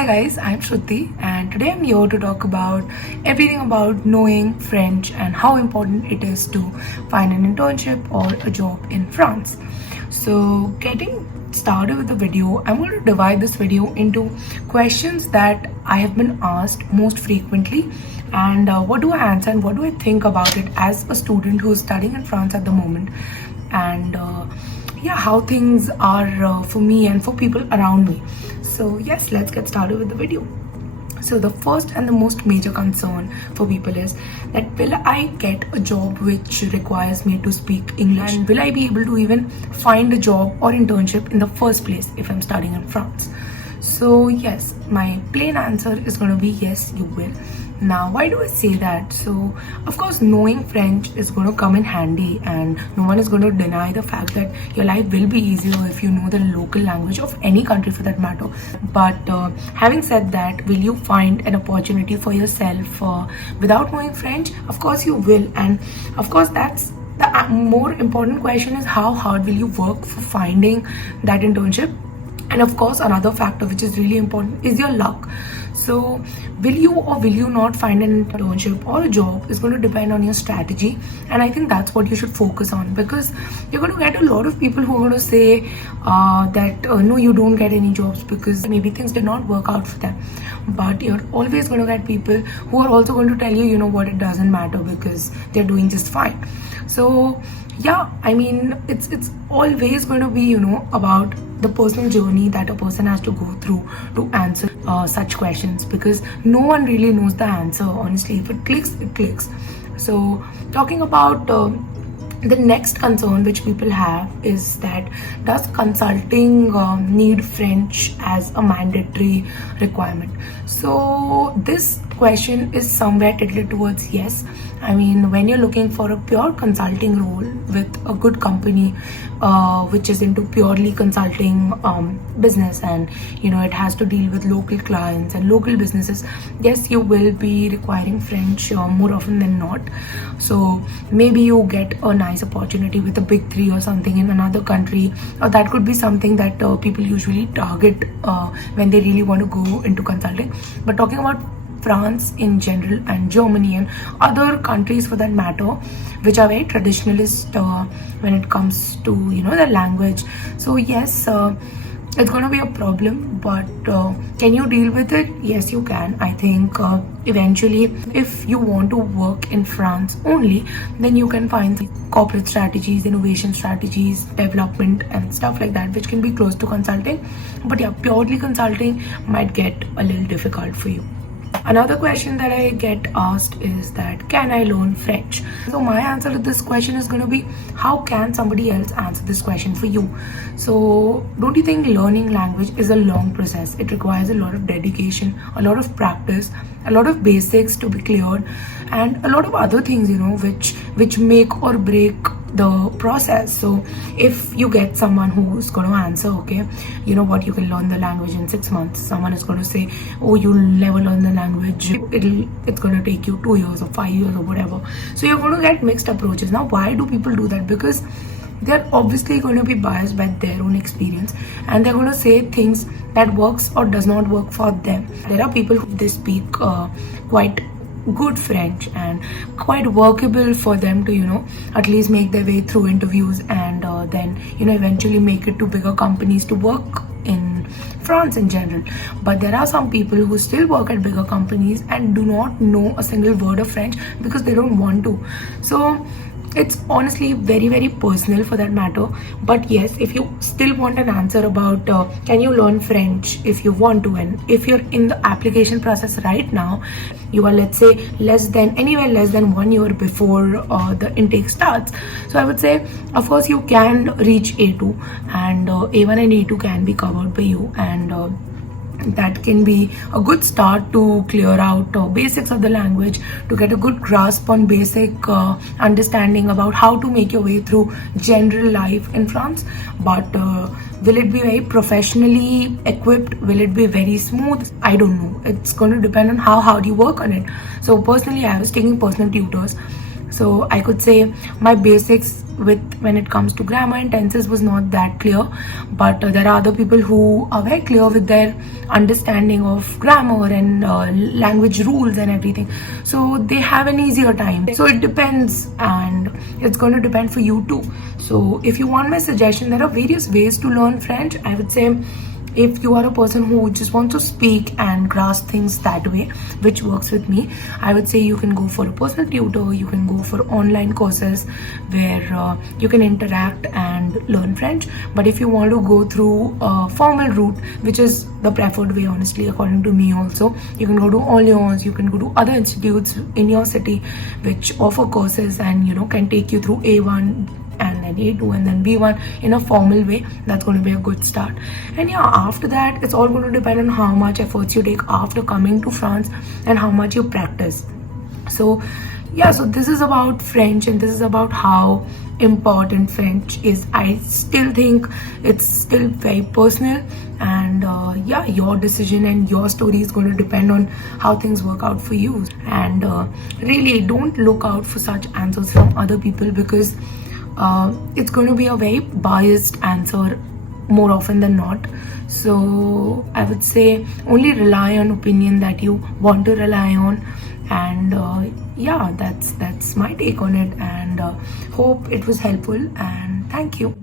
Hi guys, I'm Shruti and today I'm here to talk about everything about knowing French and how important it is to find an internship or a job in France. So getting started with the video, I'm going to divide this video into questions that I have been asked most frequently and what do I answer and what do I think about it as a student who is studying in France at the moment, and how things are for me and for people around me. So yes, let's get started with the video. So the first and the most major concern for people is that will I get a job which requires me to speak English, and will I be able to even find a job or internship in the first place if I'm studying in France? So yes, my plain answer is going to be yes, you will. Now, why do I say that? So, of course, knowing French is going to come in handy, and no one is going to deny the fact that your life will be easier if you know the local language of any country for that matter. But having said that, will you find an opportunity for yourself without knowing French? Of course, you will. And of course, that's the more important question is how hard will you work for finding that internship? And of course, another factor which is really important is your luck. So will you or will you not find an internship or a job is going to depend on your strategy, and I think that's what you should focus on, because you're going to get a lot of people who are going to say that no, you don't get any jobs because maybe things did not work out for them. But you're always going to get people who are also going to tell you, you know what, it doesn't matter because they're doing just fine. So yeah, I mean, it's always going to be, you know, about the personal journey that a person has to go through to answer such questions, because no one really knows the answer. Honestly, if it clicks, it clicks. So talking about the next concern which people have is that does consulting need French as a mandatory requirement? So this question is somewhere tilted towards yes. I mean, when you're looking for a pure consulting role with a good company which is into purely consulting business, and you know it has to deal with local clients and local businesses, yes, you will be requiring French more often than not. So maybe you get a nice opportunity with a big three or something in another country, or that could be something that people usually target when they really want to go into consulting. But talking about France in general and Germany and other countries for that matter, which are very traditionalist when it comes to, you know, the language. So yes, it's going to be a problem, but can you deal with it? Yes, you can. I think eventually, if you want to work in France only, then you can find corporate strategies, innovation strategies, development and stuff like that, which can be close to consulting. But yeah, purely consulting might get a little difficult for you. Another question that I get asked is that can I learn French? So my answer to this question is going to be, how can somebody else answer this question for you? So don't you think learning language is a long process? It requires a lot of dedication, a lot of practice, a lot of basics to be cleared, and a lot of other things, you know, which make or break the process. So if you get someone who's going to answer, okay, you know what, you can learn the language in 6 months, someone is going to say, oh, you'll never learn the language, it's going to take you 2 years or 5 years or whatever. So you're going to get mixed approaches. Now, why do people do that? Because they're obviously going to be biased by their own experience, and they're going to say things that works or does not work for them. There are people who they speak quite good French and quite workable for them to, you know, at least make their way through interviews and then, you know, eventually make it to bigger companies to work in France in general. But there are some people who still work at bigger companies and do not know a single word of French because they don't want to. So it's honestly very, very personal for that matter. But yes, if you still want an answer about can you learn French if you want to, and if you're in the application process right now, you are, let's say, less than 1 year before the intake starts, so I would say, of course, you can reach A2, and A1 and A2 can be covered by you, and that can be a good start to clear out basics of the language, to get a good grasp on basic understanding about how to make your way through general life in France. But will it be very professionally equipped? Will it be very smooth? I don't know. It's going to depend on how hard you work on it. So personally, I was taking personal tutors So I could say my basics with when it comes to grammar and tenses was not that clear, but there are other people who are very clear with their understanding of grammar and language rules and everything, so they have an easier time. So it depends, and it's going to depend for you too. So if you want my suggestion, there are various ways to learn French. I would say if you are a person who just wants to speak and grasp things that way, which works with me, I would say you can go for a personal tutor, you can go for online courses where you can interact and learn French. But if you want to go through a formal route, which is the preferred way honestly according to me also, you can go to Alliance, you can go to other institutes in your city which offer courses and can take you through A1 and then A2 and then B1 in a formal way. That's going to be a good start. And yeah, after that, it's all going to depend on how much efforts you take after coming to France and how much you practice. So yeah, so this is about French, and this is about how important French is. I still think it's still very personal, and yeah, your decision and your story is going to depend on how things work out for you. And really don't look out for such answers from other people, because it's going to be a very biased answer more often than not. So I would say only rely on opinion that you want to rely on. And yeah, that's my take on it, and hope it was helpful, and thank you.